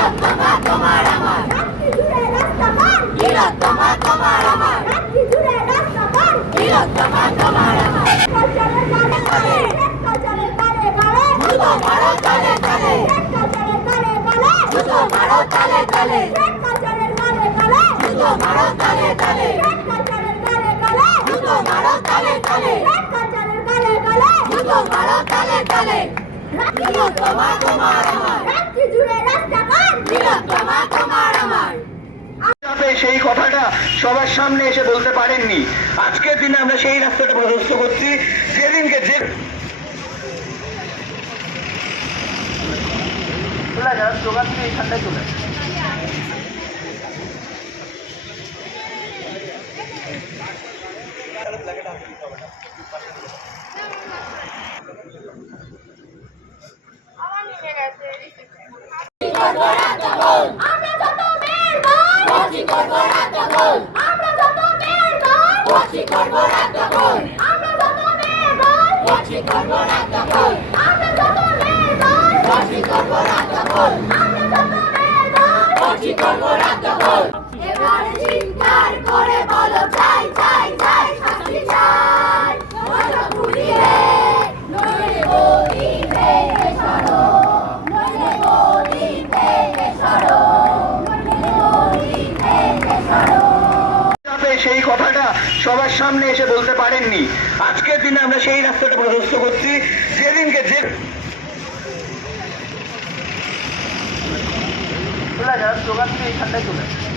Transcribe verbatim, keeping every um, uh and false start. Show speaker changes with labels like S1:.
S1: তিলোত্তমা তোমার আমার রাত্রি জুড়ে রাস্তা পান তিলোত্তমা তোমার আমার রাত্রি জুড়ে রাস্তা পান তিলোত্তমা তোমার আমার কালচারের গানে গানে কালচারের গানে গানে জুতো মারো তালে তালে কালচারের গানে গানে জুতো মারো তালে তালে কালচারের গানে গানে জুতো মারো তালে তালে কালচারের গানে গানে জুতো মারো তালে তালে কালচারের গানে গানে জুতো মারো তালে তালে তিলোত্তমা তোমার আমার রাত্রি জুড়ে রাস্তা পান তিলোত্তমা তোমার আমার
S2: সেই কথাটা সবার সামনে এসে বলতে পারেননি। আজকের দিনে আমরা সেই রাস্তাটা প্রশস্ত করছি যেদিনকে যে স্লোগান দিয়ে এইখানটায় চলে
S1: আমরা যত মেয়ের বল বলছি করব রাত গোল আমরা যত মেয়ের বল বলছি করব রাত গোল আমরা যত মেয়ের বল বলছি করব রাত গোল আমরা যত মেয়ের বল বলছি করব রাত গোল আমরা যত মেয়ের বল বলছি করব রাত গোল এবার চিৎকার করে বলো চাই চাই চাই শাস্তি চাই বলো ভুলিয়ে নইলে গদি থেকে সরো নইলে গদি থেকে সরো
S2: সেই কথাটা সবার সামনে এসে বলতে পারেননি। আজকের দিনে আমরা সেই রাস্তাটা প্রশস্ত করছি যেদিনকে যে স্লোগান দিয়ে এইখানটায় চলে